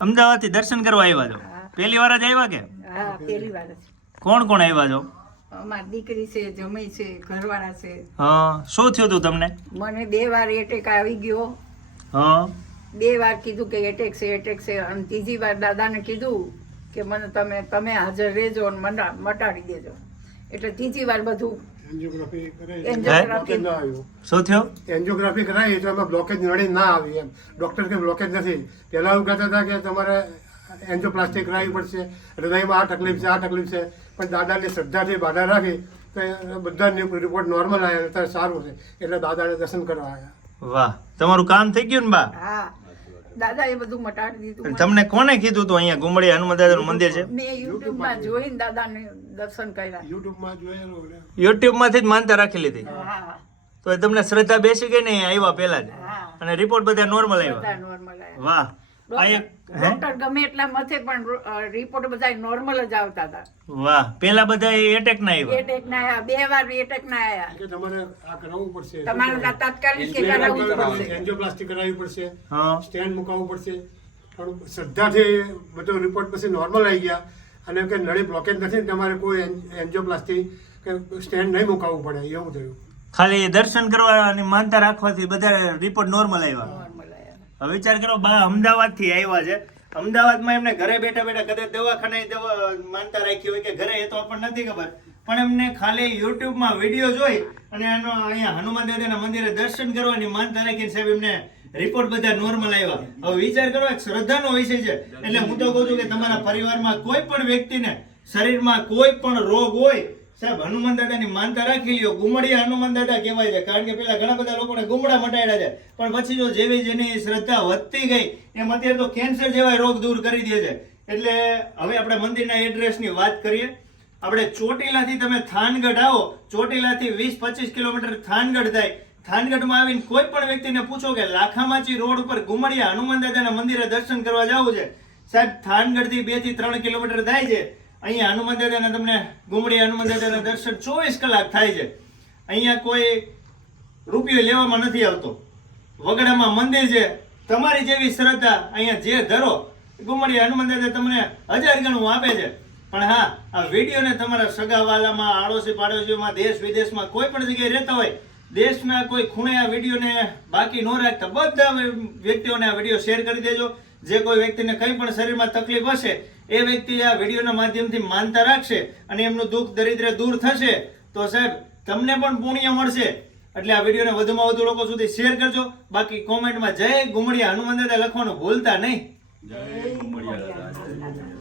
અમદાવાદથી દર્શન કરવા આવ્યા છો. પહેલી વાર જ આવ્યા કે? હા પેલી વાર જ. કોણ કોણ આવ્યા છો? અમારી દીકરી છે જમાઈ છે ઘરવાળા છે. હા શું થયું હતું તમને? મને બે વાર એટેક આવી ગયો. હા. બે વાર કીધું કે એટેક છે એટેક છે. અને ત્રીજી વાર દાદાને કીધું કે મને તમે તમે હાજર રહેજો અને મટા- મટાડી દેજો. એટલે ત્રીજી વાર બધું એન્જિયોગ્રાફી શું થયું? તો એમાં બ્લોકેજ નળી ના આવી એમ. ડૉક્ટર કે બ્લોકેજ નથી. પહેલાં એવું કહેતા હતા કે તમારે એન્જિયોપ્લાસ્ટી કરાવવી પડશે હૃદયમાં આ તકલીફ છે આ તકલીફ છે. પણ દાદાની શ્રદ્ધાથી બાધા રાખી તો રિપોર્ટ નોર્મલ આવ્યા સારું છે. એટલે દાદાને દર્શન કરવા આવ્યા વાહ. તમારું કામ થઈ ગયું ને બા? હા. દાદા એ બધું મટાડી દીધું તમને કોને કીધું તું અહીંયા ગુમડી હનુમાન દાદાનું મંદિર છે? મેં. યુટ્યુબમાં જોઈને દાદાને દર્શન કર્યા. યુટ્યુબમાં જોયેલું યુટ્યુબમાંથી જ માનતા રાખી લીધી? તો એ તમને શ્રદ્ધા બેસી ગઈ ને આવ્યા પહેલા જ? અને રિપોર્ટ બધા નોર્મલ આવ્યા? નોર્મલ આવ્યા. વાહ. ડોક્ટર ગમે એટલા મથે પણ રિપોર્ટ બધા નોર્મલ જ આવતા હતા. વાહ પેલા બધા એટેક ના આવ્યા? એટેક ના આવ્યા બે વાર એટેક ના આવ્યા. કે તમારે આ કરાવવું પડશે. તમારે તાત્કાલિક કે કરાવવું પડશે. એન્જિયોપ્લાસ્ટી કરાવવી પડશે હા. સ્ટેન્ડ મુકાવવું પડશે. થોડું શ્રદ્ધાથી બધો રિપોર્ટ પછી નોર્મલ આવી ગયા. અને કે નળી બ્લોકેજ નથી તમારે કોઈ એન્જિયોપ્લાસ્ટી કે સ્ટેન્ડ નહીં મુકાવવું પડે એવું થયું. ખાલી દર્શન કરવા અને માનતા રાખવાથી બધા રિપોર્ટ નોર્મલ આવ્યા. હવે વિચાર કરો, બા અમદાવાદથી આવ્યા છે. અમદાવાદમાં એમને ઘરે બેઠા બેઠા કદાચ દવાખાને દવા માનતા રાખી હોય કે ઘરે, એ તો આપણને નથી ખબર. પણ એમને ખાલી યુટ્યુબમાં વીડિયો જોઈ અને એનો અહીંયા હનુમાન દાદાના મંદિરે દર્શન કરવાની માનતા રાખીને સાહેબ એમને રિપોર્ટ બધા નોર્મલ આવ્યા હવે વિચાર કરો, એક શ્રદ્ધાનો વિષય છે. એટલે હું તો કહું છું કે તમારા પરિવારમાં કોઈ પણ વ્યક્તિને શરીરમાં કોઈ પણ રોગ હોય સાહેબ, હનુમાન દાદાની માનતા રાખી લ્યો. ગુમડિયા હનુમાન દાદા કહેવાય છે, કારણ કે પેલા ઘણા બધા લોકોને ગુમડા મટાડ્યા છે. પણ પછી જો જેવી જેની શ્રદ્ધા વધતી ગઈ, એમ અત્યારે તો કેન્સર જેવા રોગ દૂર કરી દે છે. એટલે હવે આપણે મંદિરના એડ્રેસની વાત કરીએ. આપણે ચોટીલાથી તમે થાનગઢ આવો. ચોટીલાથી વીસ પચીસ કિલોમીટર થાનગઢ થાય. થાનગઢમાં આવીને કોઈ પણ વ્યક્તિને પૂછો કે લાખામાચી રોડ ઉપર ગુમડિયા હનુમાન દાદાના મંદિરે દર્શન કરવા જવું છે? સાહેબ, થાનગઢથી બેથી ત્રણ કિલોમીટર થાય છે. અહીંયા હનુમાન દાદાના તમને ગુમડી હનુમાન દાદાના દર્શન ચોવીસ કલાક થાય છે. અહીંયા કોઈ રૂપિયો લેવામાં નથી આવતો. વગડામાં મંદિર છે. તમારી જેવી શ્રદ્ધા અહીંયા જે ધરો ગુમડી હનુમાન દાદા તમને હજાર ગણું આપે છે. પણ હા, આ વિડીયોને તમારા સગાવાલામાં આડોશી પાડોશીઓમાં દેશ વિદેશમાં કોઈ પણ જગ્યાએ રહેતા હોય, દેશના કોઈ ખૂણે આ વિડીયોને બાકી ન રાખતા, બધા વ્યક્તિઓને આ વીડિયો શેર કરી દેજો. જે કોઈ વ્યક્તિને કંઈ પણ શરીરમાં તકલીફ હશે એ વ્યક્તિ આ વિડીયોના માધ્યમથી માનતા રાખશે અને એમનું દુઃખ દરિદ્ર દૂર થશે, તો સાહેબ, તમને પણ પુણ્ય મળશે. એટલે આ વિડીયોને વધુમાં વધુ લોકો સુધી શેર કરજો. બાકી કોમેન્ટમાં જય ગુમડિયા. હનુમાન દાદા લખવાનું ભૂલતા નહીં. જય ગુમડિયા.